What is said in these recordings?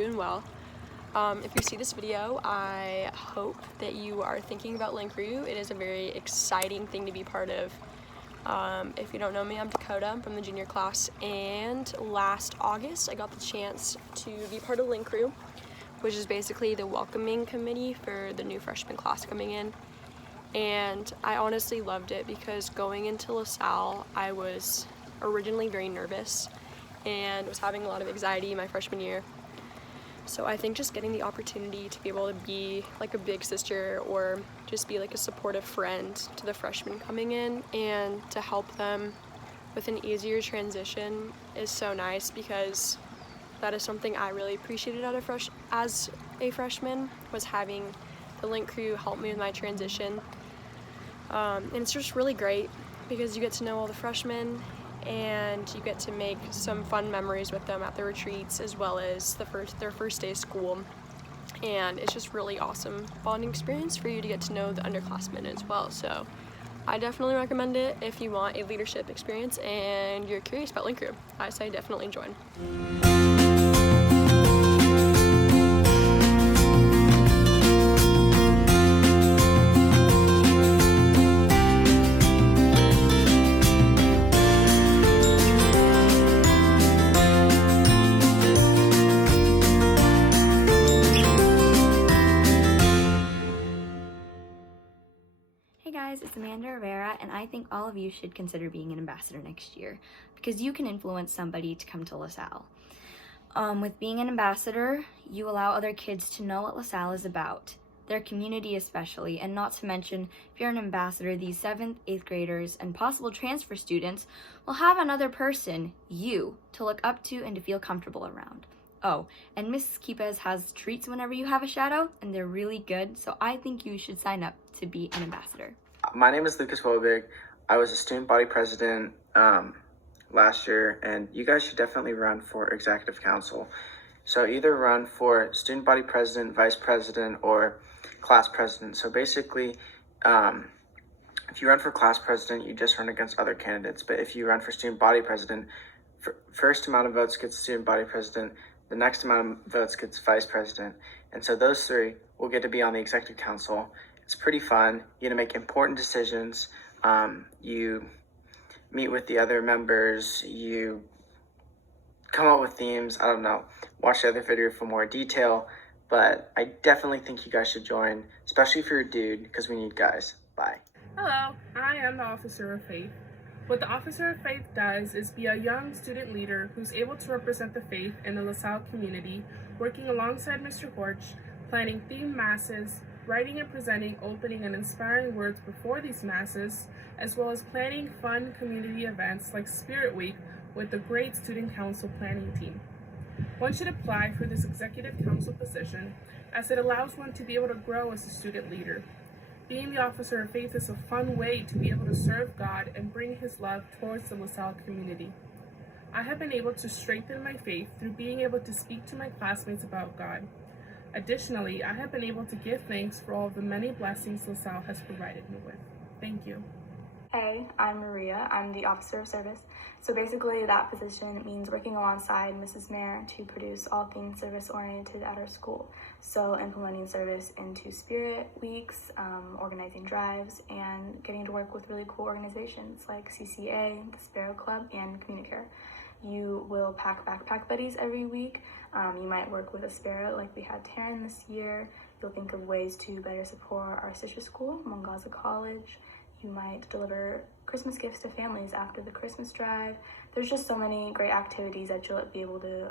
doing well. If you see this video, I hope that you are thinking about Link Crew. It is a very exciting thing to be part of. If you don't know me, I'm Dakota. I'm from the junior class, and last August I got the chance to be part of Link Crew, which is basically the welcoming committee for the new freshman class coming in. And I honestly loved it because going into LaSalle, I was originally very nervous and was having a lot of anxiety my freshman year. So I think just getting the opportunity to be able to be like a big sister or just be like a supportive friend to the freshmen coming in and to help them with an easier transition is so nice, because that is something I really appreciated as a freshman, was having the Link Crew help me with my transition. And it's just really great because you get to know all the freshmen and you get to make some fun memories with them at the retreats as well as their first day of school. And it's just really awesome bonding experience for you to get to know the underclassmen as well. So I definitely recommend it if you want a leadership experience and you're curious about Link Crew. I say definitely join. Hey guys, it's Amanda Rivera, and I think all of you should consider being an ambassador next year because you can influence somebody to come to LaSalle. With being an ambassador, you allow other kids to know what LaSalle is about, their community especially, and not to mention, if you're an ambassador, these 7th, 8th graders, and possible transfer students will have another person, you, to look up to and to feel comfortable around. Oh, and Mrs. Kipes has treats whenever you have a shadow, and they're really good, so I think you should sign up to be an ambassador. My name is Lucas Wobig. I was a student body president last year, and you guys should definitely run for executive council. So either run for student body president, vice president, or class president. So basically, if you run for class president, you just run against other candidates. But if you run for student body president, first amount of votes gets student body president, the next amount of votes gets vice president. And so those three will get to be on the executive council. It's pretty fun. You get to make important decisions. You meet with the other members. You come up with themes. I don't know. Watch the other video for more detail. But I definitely think you guys should join, especially if you're a dude, because we need guys. Bye. Hello, I am the Officer of Faith. What the Officer of Faith does is be a young student leader who's able to represent the faith in the LaSalle community, working alongside Mr. Horch, planning themed masses, writing and presenting opening and inspiring words before these masses, as well as planning fun community events like Spirit Week with the great Student Council planning team. One should apply for this executive council position as it allows one to be able to grow as a student leader. Being the Officer of Faith is a fun way to be able to serve God and bring His love towards the LaSalle community. I have been able to strengthen my faith through being able to speak to my classmates about God. Additionally, I have been able to give thanks for all of the many blessings LaSalle has provided me with. Thank you. Hey, I'm Maria. I'm the Officer of Service. So basically that position means working alongside Mrs. Mayer to produce all things service-oriented at our school. So implementing service into Spirit Weeks, organizing drives, and getting to work with really cool organizations like CCA, the Sparrow Club, and Communicare. You will pack backpack buddies every week. You might work with a Sparrow like we had Taryn this year. You'll think of ways to better support our sister school, Mongaza College. You might deliver Christmas gifts to families after the Christmas drive. There's just so many great activities that you'll be able to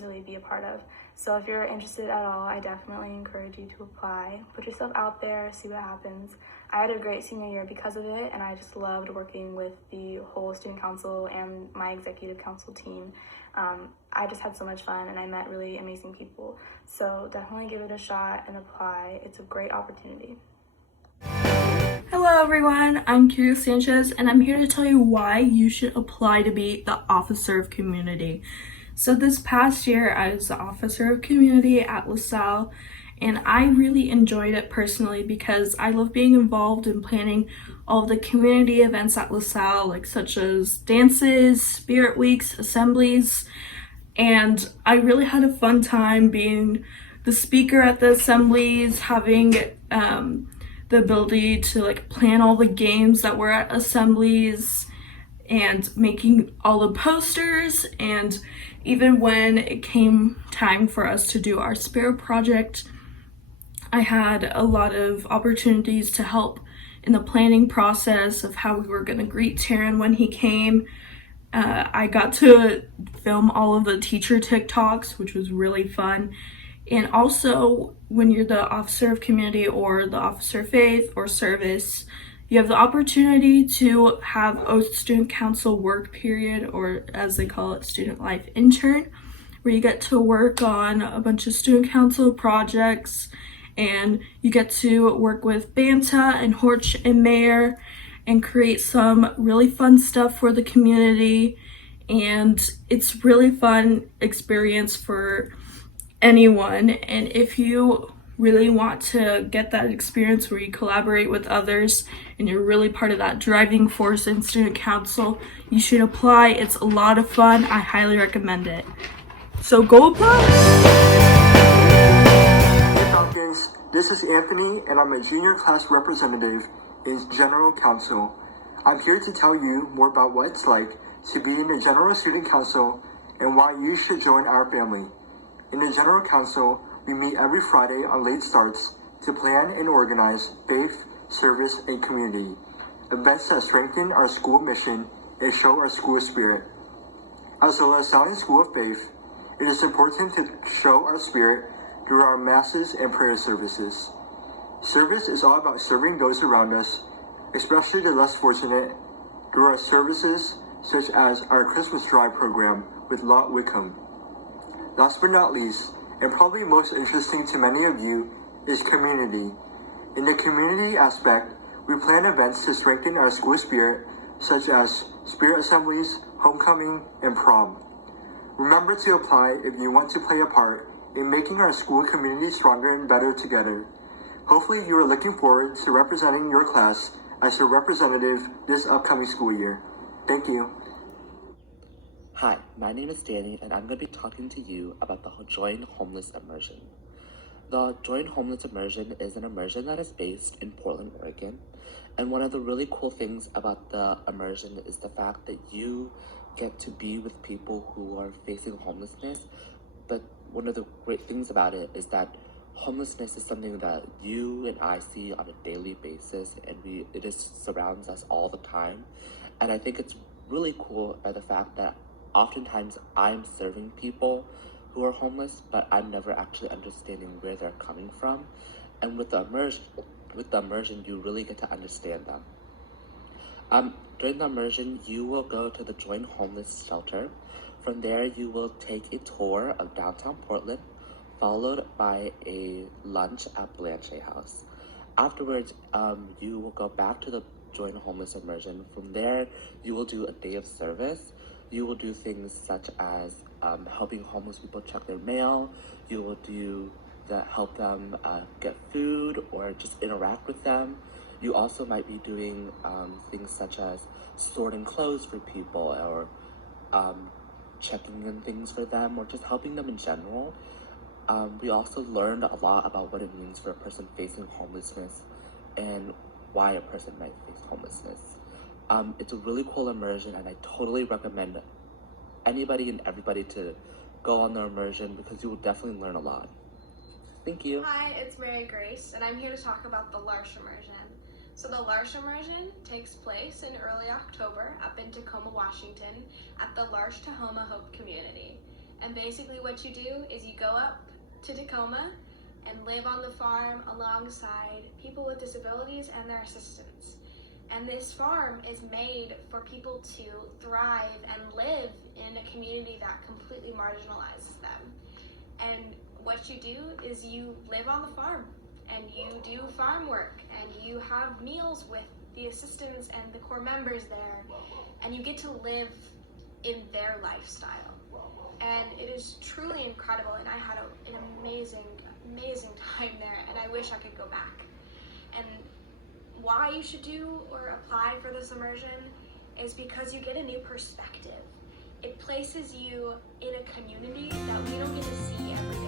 really be a part of. So if you're interested at all, I definitely encourage you to apply. Put yourself out there, see what happens. I had a great senior year because of it, and I just loved working with the whole student council and my executive council team. I just had so much fun, and I met really amazing people. So definitely give it a shot and apply. It's a great opportunity. Hello everyone, I'm Kira Sanchez, and I'm here to tell you why you should apply to be the Officer of Community. So this past year, I was the Officer of Community at LaSalle, and I really enjoyed it personally because I love being involved in planning all of the community events at LaSalle, like such as dances, spirit weeks, assemblies, and I really had a fun time being the speaker at the assemblies, having the ability to like plan all the games that were at assemblies and making all the posters. And even when it came time for us to do our spare project, I had a lot of opportunities to help in the planning process of how we were going to greet Taryn when he came. I got to film all of the teacher TikToks, which was really fun. And also, when you're the officer of community or the officer of faith or service, you have the opportunity to have a student council work period, or as they call it, student life intern, where you get to work on a bunch of student council projects, and you get to work with Banta and Horch and Mayor and create some really fun stuff for the community. And it's really fun experience for anyone. And if you really want to get that experience where you collaborate with others and you're really part of that driving force in student council, you should apply. It's a lot of fun. I highly recommend it. So go apply. Hey Falcons, this is Anthony and I'm a junior class representative in General Council. I'm here to tell you more about what it's like to be in the General Student Council and why you should join our family. In the General Council, we meet every Friday on late starts to plan and organize faith, service, and community, events that strengthen our school mission and show our school spirit. As a LaSalle School of Faith, it is important to show our spirit through our masses and prayer services. Service is all about serving those around us, especially the less fortunate, through our services such as our Christmas Drive program with Lot Wickham. Last but not least, and probably most interesting to many of you, is community. In the community aspect, we plan events to strengthen our school spirit, such as spirit assemblies, homecoming, and prom. Remember to apply if you want to play a part in making our school community stronger and better together. Hopefully you are looking forward to representing your class as a representative this upcoming school year. Thank you. Hi, my name is Danny, and I'm going to be talking to you about the Join Homeless Immersion. The Join Homeless Immersion is an immersion that is based in Portland, Oregon. And one of the really cool things about the immersion is the fact that you get to be with people who are facing homelessness. But one of the great things about it is that homelessness is something that you and I see on a daily basis, and it just surrounds us all the time. And I think it's really cool by the fact that oftentimes I'm serving people who are homeless, but I'm never actually understanding where they're coming from. And with the immersion, you really get to understand them. During the immersion, you will go to the Join Homeless shelter. From there, you will take a tour of downtown Portland, followed by a lunch at Blanche House. Afterwards, you will go back to the Join Homeless immersion. From there, you will do a day of service. You will do things such as helping homeless people check their mail. You will help them get food or just interact with them. You also might be doing things such as sorting clothes for people, or checking in things for them, or just helping them in general. We also learned a lot about what it means for a person facing homelessness and why a person might face homelessness. It's a really cool immersion, and I totally recommend anybody and everybody to go on the immersion because you will definitely learn a lot. Thank you. Hi, it's Mary Grace, and I'm here to talk about the L'Arche Immersion. So the L'Arche Immersion takes place in early October up in Tacoma, Washington at the L'Arche Tahoma Hope Community. And basically what you do is you go up to Tacoma and live on the farm alongside people with disabilities and their assistants. And this farm is made for people to thrive and live in a community that completely marginalizes them. And what you do is you live on the farm and you do farm work and you have meals with the assistants and the core members there, and you get to live in their lifestyle. And it is truly incredible, and I had an amazing time there, and I wish I could go back. And why you should do or apply for this immersion is because you get a new perspective. It places you in a community that we don't get to see every day.